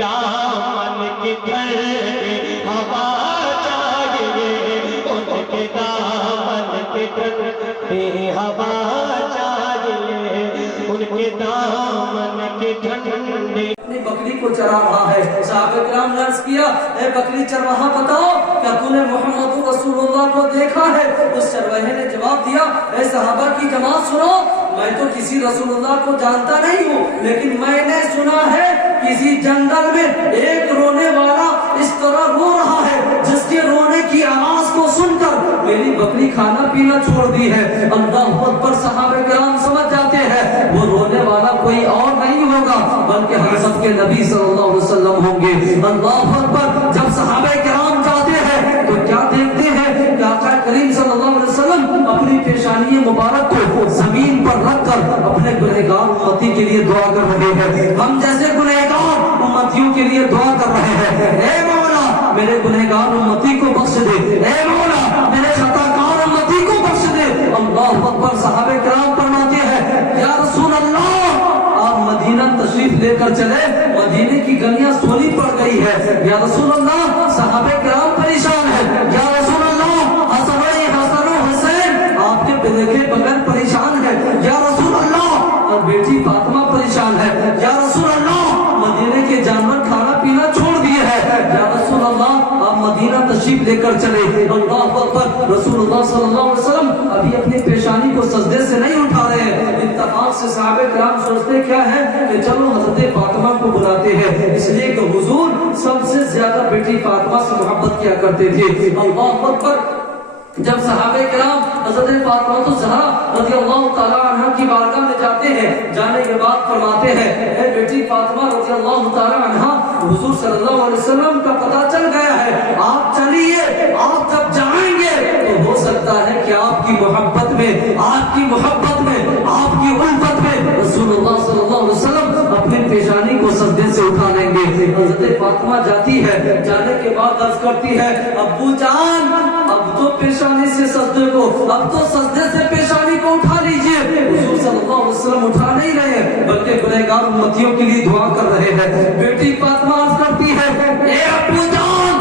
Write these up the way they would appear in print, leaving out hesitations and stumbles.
دامن کی ٹھنڈی ہوا چاہیے، ان کے دامن کی ٹھنڈی ہوا چاہیے، ان کے دامن کی ٹھنڈی۔ بکری کو چرا رہا ہے، صحابہ کرام نے عرض کیا اے بکری چرواہا بتاؤ کیا تو نے محمد رسول اللہ کو دیکھا ہے؟ اس چرواہے نے جواب دیا اے صحابہ کی جماعت سنو، میں تو کسی رسول اللہ کو جانتا نہیں ہوں، لیکن میں نے سنا ہے کسی جنگل میں ایک رونے والا اس طرح رو رہا ہے جس کے رونے کی آواز کو سن کر میری بکری کھانا پینا چھوڑ دی ہے۔ اللہ اکبر، صحابہ کرام سمجھ جاتے ہیں وہ رونے والا کوئی اور نہیں ہوگا بلکہ حضرت کے نبی صلی اللہ علیہ وسلم ہوں گے۔ اللہ اکبر، جب صحابہ کرام جاتے ہیں تو کیا دیکھتے ہیں کہ آقا کریم صلی اللہ علیہ وسلم اپنی پیشانی مبارک کو زمین پر رکھ کر اپنے گنہگار امتی کے لیے دعا کر رہے ہیں۔ ہم جیسے گنہگار امتیوں کے لیے دعا کر رہے ہیں، اے مولا میرے گنہگار امتی کو بخش دے، اے مولا میرے خطا کار امتی کو بخش دے۔ اللہ اکبر، صحابہ کرام فرماتے ہیں یا رسول اللہ آپ مدینہ تشریف لے کر چلے، مدینے کی گلیاں سونی پڑ گئی ہے۔ یا رسول اللہ صحابہ کرام پریشان ہے، یا رسول اللہ حسن و حسین آپ کے دیکھے بغیر پریشان ہے، یا رسول اللہ اور بیٹی فاطمہ پریشان ہے، یا رسول اللہ مدینے کے جانور کھانا پینا چھوڑ دیے ہیں، یا رسول اللہ آپ مدینہ تشریف لے کر چلے۔ اللہ اکبر، رسول اللہ صلی اللہ علیہ وسلم ابھی اپنی پیشانی کو سجدے سے نہیں اٹھا رہے ہیں۔ اتفاق سے صحابہ کرام سوچتے کیا ہے کہ چلو حضرت فاطمہ کو بلاتے ہیں، اس لیے کہ حضور سب سے زیادہ بیٹی فاطمہ سے محبت کیا کرتے تھے۔ اللہ اکبر، جب صحابہ کرام حضرت فاطمہ الزہرا رضی اللہ تعالی عنہ کی بارگاہ میں جاتے ہیں، جانے کے بعد فرماتے ہیں اے بیٹی فاطمہ رضی اللہ تعالی عنہ، حضور صلی اللہ علیہ وسلم کا پتہ چل گیا ہے، آپ چلیے، آپ جب جائیں گے تو ہو سکتا ہے کہ آپ کی محبت میں، آپ کی محبت میں، آپ کی الفت میں رسول اللہ صلی اللہ علیہ وسلم اپنی پیشانی کو سجدے سے اٹھا لیں گے۔ حضرت فاطمہ جاتی ہے، جانے کے بعد عرض کرتی ہے ابو جان اب تو پیشانی سے سجدے کو، اب تو سجدے سے پیشانی کو اٹھا لیجئے۔ حضور صلی اللہ علیہ وسلم اٹھا نہیں رہے بلکہ گنہگار امتیوں کے لیے دعا کر رہے ہیں۔ بیٹی فاطمہ عرض کرتی ہے اے ابو جان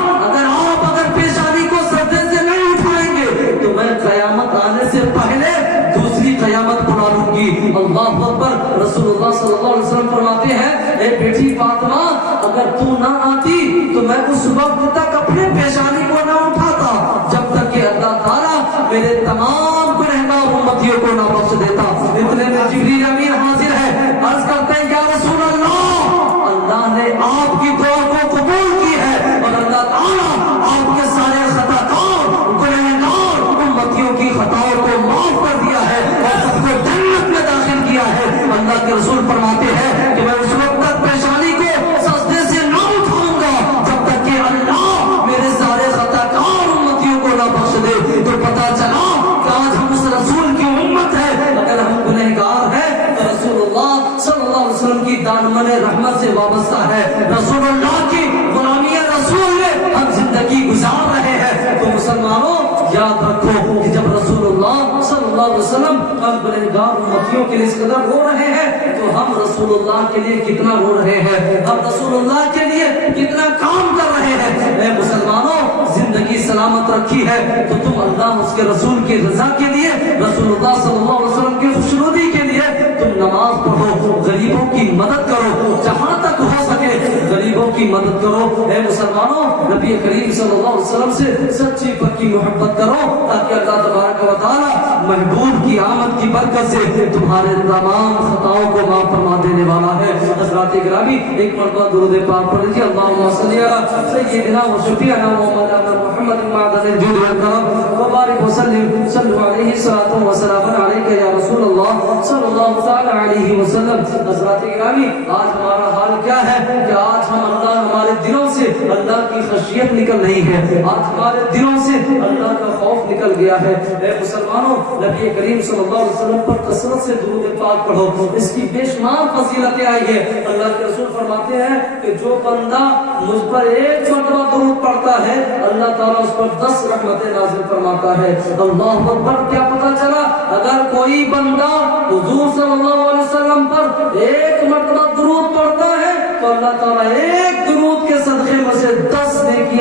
اگر پیشانی کو سجدے سے نہیں اٹھائیں گے تو میں قیامت آنے سے پہلے دوسری قیامت بنا لوں گی۔ اللہ اکبر، رسول اللہ صلی اللہ علیہ وسلم فرماتے ہیں اے بیٹی فاطمہ اگر تو نہ آتی تو میں اس وقت تک اپنے پیشانی کو نہ اٹھاتا جب تک کہ اللہ تعالیٰ میرے تمام گنہگار امتیوں کو نہ بخش دیتا۔ اتنے میں جبریل امین حاضر ہے، عرض کرتے ہیں یا رسول اللہ اللہ نے آپ کی دعا کو قبول کی ہے اور اللہ تعالیٰ آپ کے سارے خطا کار گنہگار امتیوں کی خطاؤں کو معاف کر دیا ہے اور سب کو جنت میں داخل کیا ہے۔ اللہ کے رسول فرماتے ہیں کہ میں اس وقت تک پیشانی کو سجدے سے نہ اٹھاؤں گا جب تک کہ اللہ میرے سارے خطا کار امتیوں کو نہ بخش دے۔ تو پتا چلا کہ آج ہم اس رسول کی امت ہے، اگر ہم گنہگار ہیں تو رسول اللہ صلی اللہ علیہ وسلم کی دامن رحمت سے وابستہ ہے، رسول اللہ کی غلامی رسول میں ہم زندگی گزار رہے ہیں۔ تو مسلمانوں یاد رکھو کہ جب رسول اللہ صلی اللہ علیہ وسلم ہم گنہگار امتیوں کے لیے اس قدر رو رہے ہیں تو ہم رسول اللہ کے لیے کتنا رو رہے ہیں، ہم رسول اللہ کے لیے کتنا کام کر رہے ہیں۔ اے مسلمانوں زندگی سلامت رکھی ہے تو تم اللہ اس کے رسول کی رضا کے لیے، رسول اللہ صلی اللہ علیہ وسلم کی خوشنودی کے لیے تم نماز پڑھو، غریبوں کی مدد کرو، جہاں تک ہو سکے غریبوں کی مدد کرو۔ اے مسلمانوں نبی کریم صلی اللہ علیہ وسلم سے سچی پکی محبت کرو تاکہ اللہ تبارک و تعالی محبوب کی آمد کی برکت سے تمہارے تمام خطاؤں کو معاف فرما دینے والا ہے۔ حضرات گرامی ایک مرتبہ درود پاک پڑھ لیجیے، اللہم صلی علی سیدنا و شفیعنا مولانا محمد معدن الجود والکرم وبارک وسلم صلی علیہ الصلاۃ والسلام علیک یا رسول اللہ صلی اللہ تعالی علیہ وسلم۔ حضرات گرامی آج ہمارا حال کیا ہے کہ آج ہم اللہ ہمارے دلوں سے اللہ کی خشیت نکل رہی ہے، آج ہمارے دلوں سے اللہ کا خوف نکل گیا ہے۔ اے مسلمانوں نبی کریم صلی اللہ علیہ وسلم پر کثرت سے درود پاک پڑھو، اس کی بے شمار فضیلتیں آئی ہیں۔ اللہ کے رسول فرماتے ہیں کہ جو بندہ مجھ پر ایک مرتبہ درود پڑھتا ہے اللہ تعالیٰ اس پر 10 رحمتیں نازل فرماتا ہے۔ اللہ اکبر، کیا پتہ چلا اگر کوئی بندہ حضور صلی اللہ علیہ وسلم پر ایک مرتبہ درود پڑھتا ہے تو اللہ تعالیٰ ایک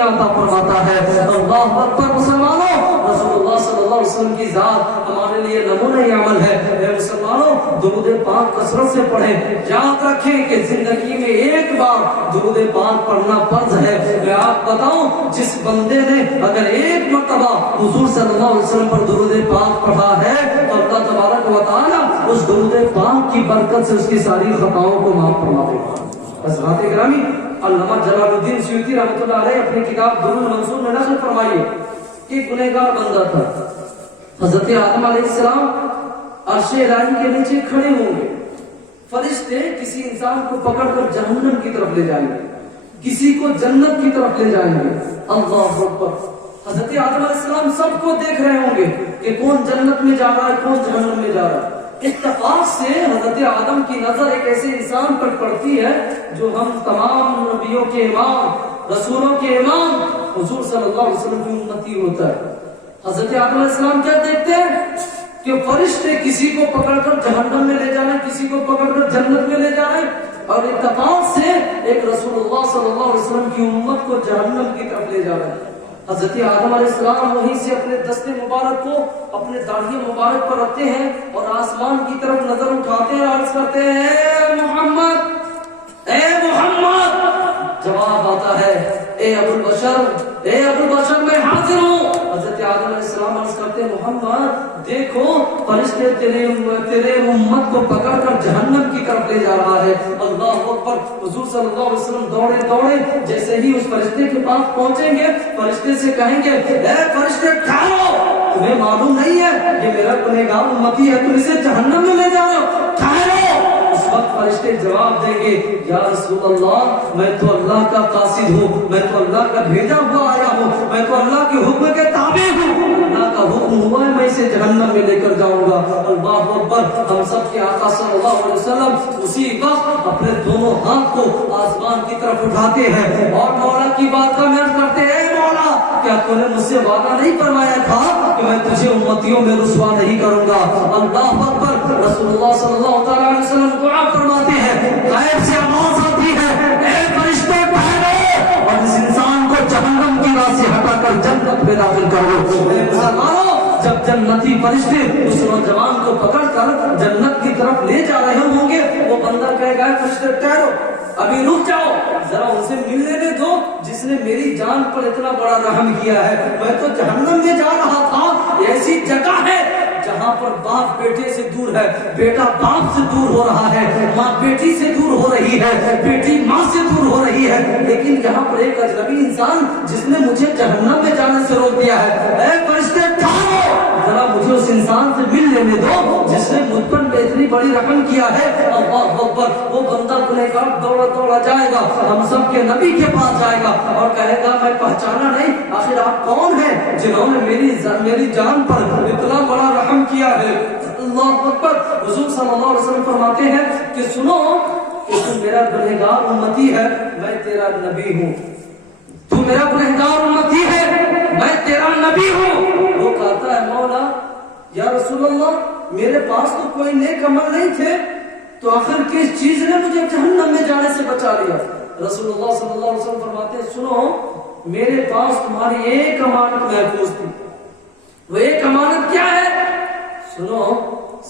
نیکیاں عطا فرماتا ہے۔ اللہ اکبر مسلمانوں، رسول اللہ صلی اللہ علیہ وسلم کی ذات ہمارے لیے نمونہ عمل ہے۔ اے مسلمانوں، درود پاک کثرت سے پڑھیں۔ یاد رکھیں کہ زندگی میں ایک بار درود پاک پڑھنا فرض ہے۔ میں آپ بتاؤں، جس بندے نے اگر ایک مرتبہ حضور صلی اللہ علیہ وسلم پر درود پاک پڑھا ہے تو اللہ تبارک و تعالی اس درود پاک کی برکت سے اس کی ساری خطاؤں کو معاف فرما دے گا۔ حضرات گرامی، علامہ جلال الدین سیوطی رحمۃ اللہ علیہ اپنی کتاب در المنصور میں نقل فرمائیے کہ گنہگار بندہ تھا۔ حضرت آدم علیہ السلام عرش الہی کے نیچے کھڑے ہوں گے، فرشتے کسی انسان کو پکڑ کر جہنم کی طرف لے جائیں گے، کسی کو جنت کی طرف لے جائیں گے۔ اللہ اکبر۔ حضرت آدم علیہ السلام سب کو دیکھ رہے ہوں گے کہ کون جنت میں جا رہا ہے، کون جہنم میں جا رہا ہے۔ اتفاق سے حضرت آدم کی نظر ایک ایسے انسان پر پڑتی ہے جو ہم تمام نبیوں کے امام، رسولوں کے امام حضور صلی اللہ علیہ وسلم کی امتی ہوتا ہے۔ حضرت آدم علیہ السلام کیا دیکھتے ہیں کہ فرشتے کسی کو پکڑ کر جہنم میں لے جانا ہے، کسی کو پکڑ کر جنت میں لے جانا ہے، اور اتفاق سے ایک رسول اللہ صلی اللہ علیہ وسلم کی امت کو جہنم کی طرف لے جانا ہے۔ حضرت آدم علیہ السلام وہیں سے اپنے دستے مبارک کو اپنے داڑھی مبارک پر رکھتے ہیں اور آسمان کی طرف نظر اٹھاتے ہیں اور عرض کرتے ہیں، اے محمد، اے محمد۔ جواب آتا ہے، اے ابو البشر، اے ابو البشر، میں حاضر ہوں۔ حضرت آدم علیہ السلام عرض کرتے ہیں، محمد دیکھو، فرشتے تیرے امت کو پکڑ کر جہنم کی طرف لے جا رہا ہے۔ اللہ اکبر۔ حضور صلی اللہ علیہ وسلم دوڑے دوڑے جیسے ہی اس فرشتے کے پاس پہنچیں گے، فرشتے سے کہیں گے، اے فرشتے ٹھہرو، تمہیں معلوم نہیں ہے یہ میرا گنہگار امتی ہے، تم اسے جہنم میں لے جا رہے ہو، ٹھہرو۔ اس وقت فرشتے جواب دیں گے، یا رسول اللہ، میں تو اللہ کا قاصد ہوں، میں تو اللہ کا بھیجا ہوا آیا ہوں، میں تو اللہ کے حکم کے تابع ہوں، اللہ کا حکم ہوا ہے میں اسے جہنم میں لے کر جاؤں گا۔ اللہ اکبر۔ ہم سب کے آقا صلی اللہ علیہ وسلم اسی وقت اپنے دونوں ہاتھ کو آسمان کی طرف اٹھاتے ہیں اور مولا کی بات کا عرض کرتے ہیں، اے مولا، کیا تو نے مجھ سے وعدہ نہیں فرمایا تھا کہ میں تجھے امتیوں میں رسوا نہیں کروں گا؟ اللہ اکبر۔ رسول اللہ صلی اللہ علیہ وسلم دعا فرماتے ہیں، غیب سے آواز آتی ہے، اے فرشتے ٹھہرو اور اس انسان کو جہنم کی راہ سے ہٹا کر جنت میں داخل کرو۔ اے مسلمانوں، جب جنتی فرشتے اس نوجوان کو پکڑ کر جنت کی طرف لے جا رہے ہوں گے، وہ بندہ کہے گا، فرشتے ٹھہرو، ابھی رک جاؤ، ذرا ان سے مل لینے دو جس نے میری جان پر اتنا بڑا رحم کیا ہے۔ میں تو جہنم میں جا رہا تھا، ایسی جگہ ہے جہاں پر باپ بیٹے سے دور ہے، بیٹا باپ سے دور ہو رہا ہے، ماں بیٹی سے دور ہو رہی ہے، بیٹی ماں سے دور ہو رہی ہے، لیکن یہاں پر ایک اجنبی انسان جس نے مجھے جہنم میں جانے سے روک دیا ہے۔ اے فرشتے ٹھہرو، ذرا مجھے اس انسان سے مل لینے دو جس نے مجھ پر اتنی بڑی رحم کیا ہے۔ اللہ اکبر۔ وہ بندہ گنہگار دوڑا دوڑا جائے گا، ہم سب کے نبی کے پاس جائے گا اور کہے گا، میں پہچانا نہیں، آخر آپ کون ہیں جنہوں نے میری جان پر اتنا بڑا رحم کیا ہے؟ اللہ اکبر۔ حضور صلی اللہ علیہ وسلم فرماتے ہیں کہ سنو، کہ تو میرا گنہگار امتی ہے، میں تیرا نبی ہوں، تو میرا گنہگار امتی ہے، میں تیرا نبی ہوں۔ وہ کہتا ہے، مولا یا رسول اللہ، میرے پاس تو کوئی نیک عمل نہیں تھے، تو آخر کس چیز نے مجھے جہنم میں جانے سے بچا لیا؟ رسول اللہ صلی اللہ علیہ وسلم فرماتے ہیں، سنو، میرے پاس تمہاری ایک امانت محفوظ تھی۔ وہ ایک امانت کیا ہے؟ سنو،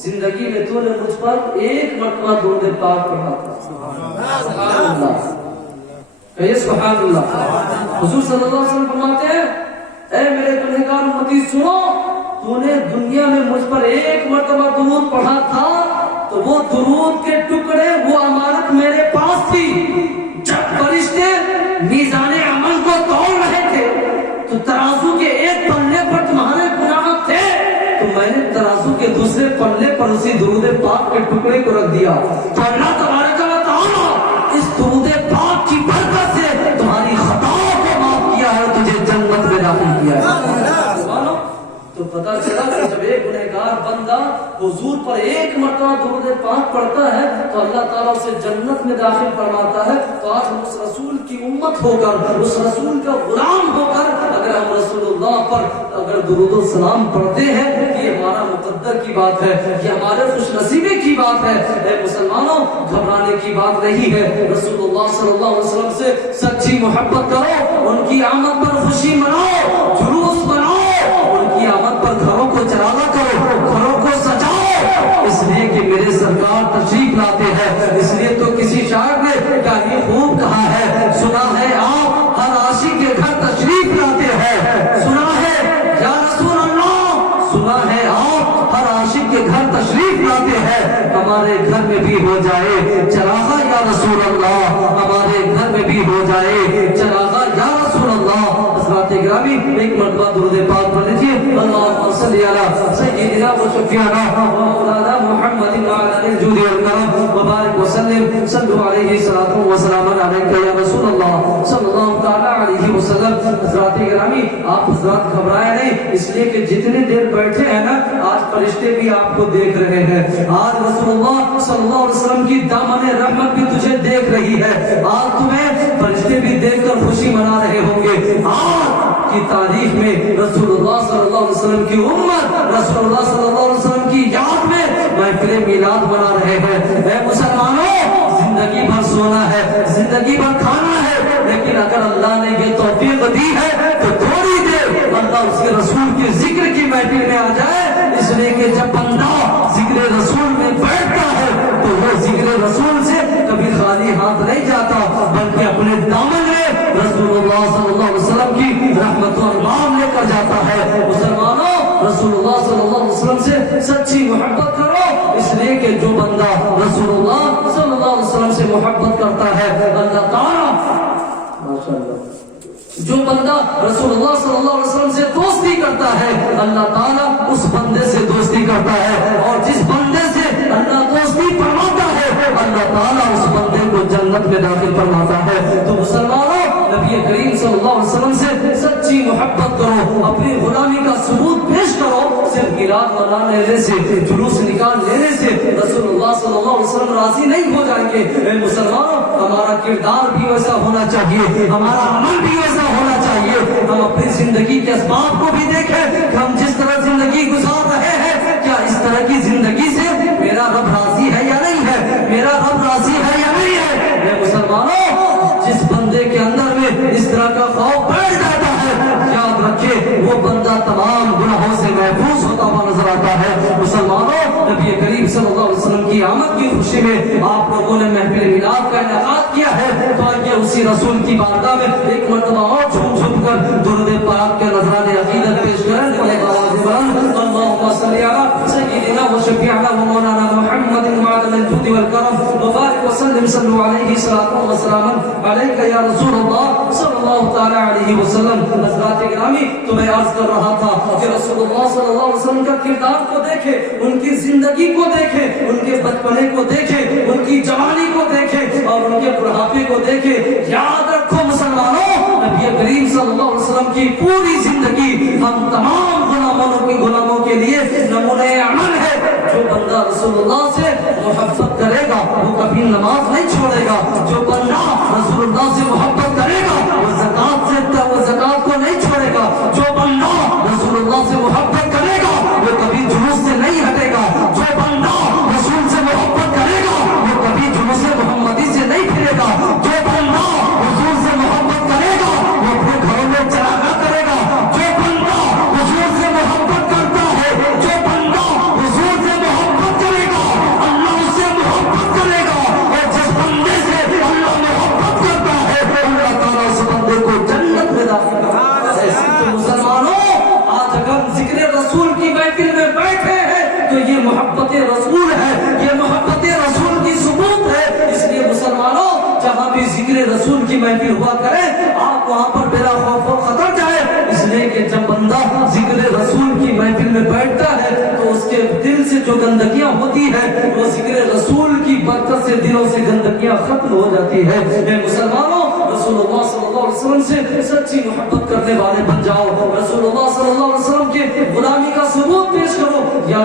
زندگی میں تو نے مجھ پر ایک مرتبہ درود پاک پڑھا تھا۔ سبحان اللہ، کہیے سبحان اللہ۔ حضور صلی اللہ علیہ وسلم فرماتے ہیں، اے میرے گنہگار امتی، سنو، تو نے دنیا میں مجھ پر ایک مرتبہ درود پڑھا تھا، تو وہ درود کے ٹکڑے، وہ امانت میرے پاس تھی۔ جب فرشتے میزان عمل کو توڑ رہے تھے تو ترازو کے ایک پلے پر تمہارے گناہ تھے، تو میں نے ترازو کے دوسرے پلے پر اسی درود پاک کے ٹکڑے کو رکھ دیا۔ تو اللہ تبارک و تعالی اس درود پاک کی برکت سے تمہاری خطاؤں کو معاف کیا ہے، تجھے جنت میں داخل کیا ہے۔ تو پتہ چلا کہ جب ایک گنہگار اگر بندہ حضور پر ایک مرتبہ درود پاک پڑھتا ہے تو اللہ تعالیٰ اسے جنت میں داخل فرماتا ہے. تو آج ہم اس رسول کی امت ہو کر, اس رسول کا غلام ہو کر, اگر ہم رسول اللہ پر اگر درود و سلام پڑھتے ہیں, یہ ہمارا مقدر کی بات ہے, یہ ہمارے خوش نصیبی کی بات ہے. اے مسلمانوں, گھبرانے کی بات نہیں ہے. رسول اللہ صلی اللہ علیہ وسلم سے سچی محبت کرو, ان کی آمد پر خوشی مناؤ, جلوس بناؤ, ان کی آمد پر گھروں کو چراغا کرو, گھروں کو سجاؤ, اس لیے کہ میرے سرکار تشریف لاتے ہیں. اس لیے تو کسی شاعر نے کیا خوب کہا ہے, سنا ہے آپ ہر عاشق کے گھر تشریف لاتے ہیں. سنا ہے یا رسول اللہ, سنا ہے آپ ہر عاشق کے گھر تشریف لاتے ہیں. ہمارے گھر میں بھی ہو جائے چراغا یا رسول اللہ, ہمارے گھر میں بھی ہو جائے چراغا یا رسول اللہ. حضرات گرامی, ایک مرتبہ درود پاک پڑھ لیجیے. اللہم صلی علی سیدنا و شفیعنا و مولانا محمد وعلی الجود والکرم وبارک وسلم. صلوا علیہ الصلاۃ والسلام علیک یا رسول اللہ صلی اللہ تعالی علیہ وسلم. حضرات گرامی, آپ حضرات گھبرائے نہیں, اس لیے کہ جتنے دیر بیٹھے ہیں نا, آج فرشتے بھی آپ کو دیکھ رہے ہیں. آج رسول اللہ صلی اللہ علیہ وسلم کی دامن رحمت بھی تجھے دیکھ رہی ہے. آج تمہیں فرشتے بھی دیکھ کر خوشی منا رہے ہوں گے. آج کی تاریخ میں رسول اللہ صلی اللہ علیہ وسلم کی امت رسول اللہ صلی اللہ علیہ وسلم کی یاد میں محفل میلاد منا رہے ہیں. اے مسلمانوں, زندگی بھر سونا ہے, زندگی بھر کھانا ہے, لیکن اگر اللہ نے یہ توفیق دی ہے تو تھوڑی دیر اللہ اس کے رسول کے ذکر کی محفل میں آ جائے. اس لیے کہ جب بندہ ذکر رسول میں بیٹھتا ہے تو وہ ذکر رسول سے کبھی خالی ہاتھ نہیں جاتا, بلکہ اپنے دامن میں رسول اللہ صلی اللہ علیہ وسلم کی رحمت و انعام لے کر جاتا ہے. مسلمانوں, رسول اللہ صلی اللہ علیہ وسلم سے سچی محبت کرو, اس لیے کہ جو بندہ رسول اللہ صلی اللہ علیہ وسلم سے محبت کرتا ہے, اللہ تعالیٰ ماشاءاللہ جو بندہ رسول اللہ صلی اللہ علیہ وسلم سے دوستی کرتا ہے, اللہ تعالیٰ اس بندے سے دوستی کرتا ہے, اور جس بندے سے اللہ دوستی فرماتا ہے, اللہ تعالیٰ اس بندے کو جنت میں داخل فرماتا ہے. تو مسلمانوں, نبی کریم صلی اللہ علیہ وسلم سے سچی محبت کرو, اپنی غلامی کا ثبوت پیش کرو. صرف میلاد منا لینے سے, جلوس نکال لینے سے رسول اللہ صلی اللہ علیہ وسلم راضی نہیں ہو جائیں گے. اے مسلمانوں, ہمارا کردار بھی ویسا ہونا چاہیے, ہمارا عمل بھی ویسا ہونا چاہیے. ہم اپنی زندگی کے اسباب کو بھی دیکھیں کہ ہم جس طرح زندگی گزار رہے ہیں, کیا اس طرح کی زندگی سے میرا رب راضی ہے یا نہیں ہے, میرا رب راضی ہے یا نہیں ہے. اے مسلمانوں, جس بندے کے اندر میں اس طرح کا خوف بیٹھ جاتا ہے, یاد رکھے وہ بندہ تمام گناہوں سے محفوظ ہوتا ہوا نظر آتا ہے. مسلمانوں, نبی کریم صلی اللہ علیہ وسلم کی آمد کی خوشی میں آپ لوگوں نے محفل میلاد کا انعقاد کیا ہے, تو آئیے اسی رسول کی بارگاہ میں ایک مرتبہ اور جھوم جھوم کر درود پاک کے نذرانے عقیدت پیش کریں. اللهم صل على سيدنا وشفيعنا ومولانا محمد وعلى الجود والكرم وبارك وسلم. صلوا عليه صلاة وسلاما عليك يا رسول الله صلی اللہ تعالی علیہ وسلم. حضرات گرامی, تو میں عرض کر رہا تھا کہ رسول اللہ صلی اللہ علیہ وسلم کا کردار کو دیکھیں, ان کی زندگی کو دیکھیں, ان کے بچپنے کو دیکھیں, ان کی جوانی کو دیکھیں اور ان کے بڑھاپے کو دیکھیں. یاد رکھو مسلمانوں, نبی کریم صلی اللہ علیہ وسلم کی پوری زندگی ہم تمام غلاموں کے لیے نمونہ عمل ہے. جو بندہ رسول اللہ سے محبت کرے گا وہ کبھی نماز نہیں چھوڑے گا. جو بندہ رسول اللہ سے محبت کرے گا وہ زکات کو نہیں چھوڑے گا. جو بندہ رسول اللہ سے محبت کرے گا وہ کبھی جلوس سے نہیں ہٹے گا. جو بندہ رسول سے محبت کرے گا وہ کبھی جلوس محمدی سے نہیں پھرے گا. جو بندہ رسول سے محبت کرے گا وہ اپنے گھروں میں چراغا کرے گا. جو بندہ رسول سے محبت کرتا ہے, جو بندہ رسول سے محبت کرے گا, اللہ اس سے محبت کرے گا. اور جس بندے سے اللہ محبت کرتا ہے, اللہ تعالیٰ اس بندے کو جنت میں داخل کرتا ہے. تو مسلمانوں, آج اگر ذکر رسول کی محفل میں بیٹھے ہیں تو یہ محبت رسول ہے, یہ محبت رسول کی ثبوت ہے. اس لیے مسلمانوں, جہاں بھی ذکر رسول کی محفل ہوا کرے, آپ وہاں پر بلا خوف و خطر جائے. اس لیے کہ جب بندہ ذکر رسول کی محفل میں بیٹھتا ہے تو اس کے دل سے جو گندگیاں ہوتی ہیں وہ ذکر رسول کی برکت سے دلوں سے گندگیاں ختم ہو جاتی ہے. اے مسلمانوں, رسول اللہ صلی اللہ علیہ وسلم سے سچی محبت کرنے والے بن جاؤ. رسول اللہ صلی اللہ علیہ وسلم کے غلامی کا ثبوت پیش کرو. یا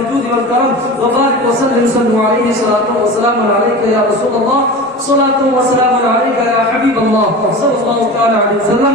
al-judi wal karam wa barik wa sallim sallu alayhi salatu wa salamun alayka ya rasulullah salatu wa salamun alayka ya habibullah sallallahu ta'ala alaihi wasallam।